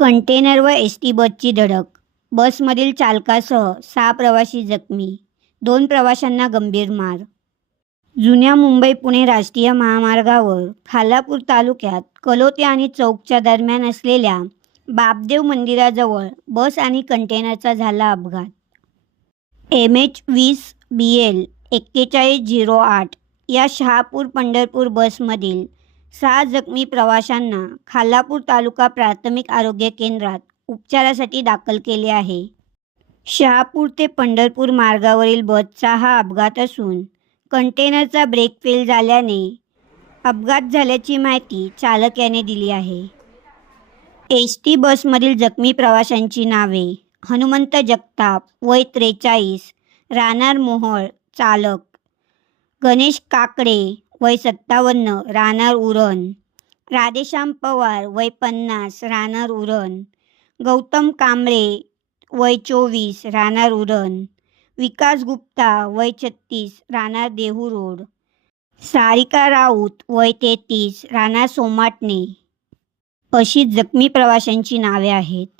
Container व S T बसची धडक. बसमधील चालकासह सहा प्रवासी जखमी दोन प्रवाशांना गंभीर मार. जुन्या मुंबई पुणे राष्ट्रीय महामार्गावर खालापूर तालुक्यात कलोते आणि चौकच्या दरम्यान असलेल्या बापदेव मंदिराजवळ बस आणि कंटेनरचा झाला अपघात. एम एच वीस बी एल एक्केचाळीस झिरो आठ या शहापूर पंढरपूर बसमधील सहा जखमी प्रवाशांना खालापूर तालुका प्राथमिक आरोग्य केंद्रात उपचारासाठी दाखल केले आहे. शहापूर ते पंढरपूर मार्गावरील बसचा हा अपघात असून कंटेनरचा ब्रेक फेल झाल्याने अपघात झाल्याची माहिती चालक याने दिली आहे. एस टी बसमधील जखमी प्रवाशांची नावे हनुमंत जगताप वय त्रेचाळीस राहणार मोहोळ चालक गणेश काकडे वय सत्तावन्न राहणार उरण. राधेश्याम पवार वय पन्नास राहणार उरण. गौतम कांबळे वय चोवीस राहणार उरण. विकास गुप्ता वय छत्तीस राहणार देहू रोड. सारिका राऊत वय तेहतीस राहणार सोमाटणे. अशी जखमी प्रवाशांची नावे आहेत.